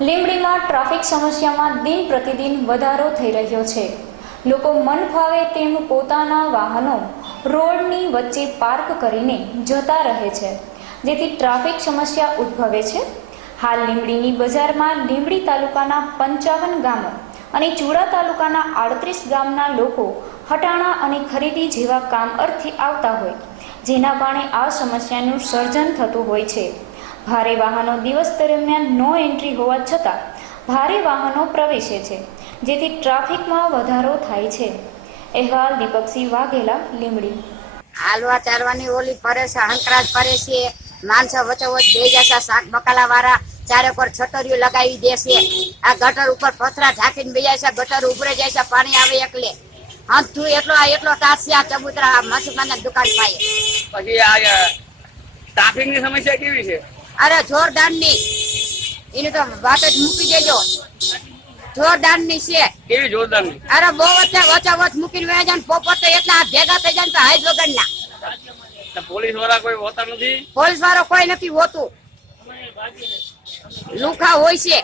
લીંબડીમાં traffic સમસ્યામાં દિન પ્રતિદિન વધારો થઈ રહ્યો છે. લોકો મન ફાવે તેમ પોતાના વાહનો રોડની વચ્ચે પાર્ક કરીને જતા રહે છે. જેથી ટ્રાફિક સમસ્યા ઉદ્ભવે છે. હાલ લીંબડીની બજારમાં લીંબડી તાલુકાના પંચાવન ગામો અને ચૂડા તાલુકાના આડત્રીસ ગામના લોકો હટાણા અને ખરીદી જેવા કામ અર્થે આવતા હોય, જેના કારણે આ સમસ્યાનું સર્જન થતું હોય છે. ભારે વાહનો દિવસ દરમિયાન નો એન્ટ્રી હોવા છતાં ભારે વાહનો પ્રવેશે છે જેથી ટ્રાફિકમાં વધારો થાય છે. અહેવાલ દીપકસિંહ વાઘેલા લીંબડી. હાલવા ચાલવાની ઓલી ફરે છે હંકરાજ ફરે છે માણસો વચ્ચોવચ બે જશા શાક બકાલા વાળા ચારે પર છતરીઓ લગાવી દેશે આ ગટર ઉપર પથરા ઢાંકીને બે જાય છે ગટર ઉભરે જાય છે પાણી આવે એકલે. હંથું એટલો એટલો તાસી આ ચબુતરા મસુકાના દુકાન પાય પછી આ ટ્રાફિકની સમસ્યા કેવી છે? અરે જોરદારની એની તો વાત જ મૂકી દેજો. જોરદારની છે. કેવી જોરદારની અરે બહુ વચ્ચે વચ્ચે મૂકીને વહે જાય પોપટ તો એટલા ભેગા થઈ જાય તો હાઈ વગર ના પોલીસવાળા કોઈ હોતા નથી? પોલીસ વાળો કોઈ નથી હોતું. લુખા હોય છે.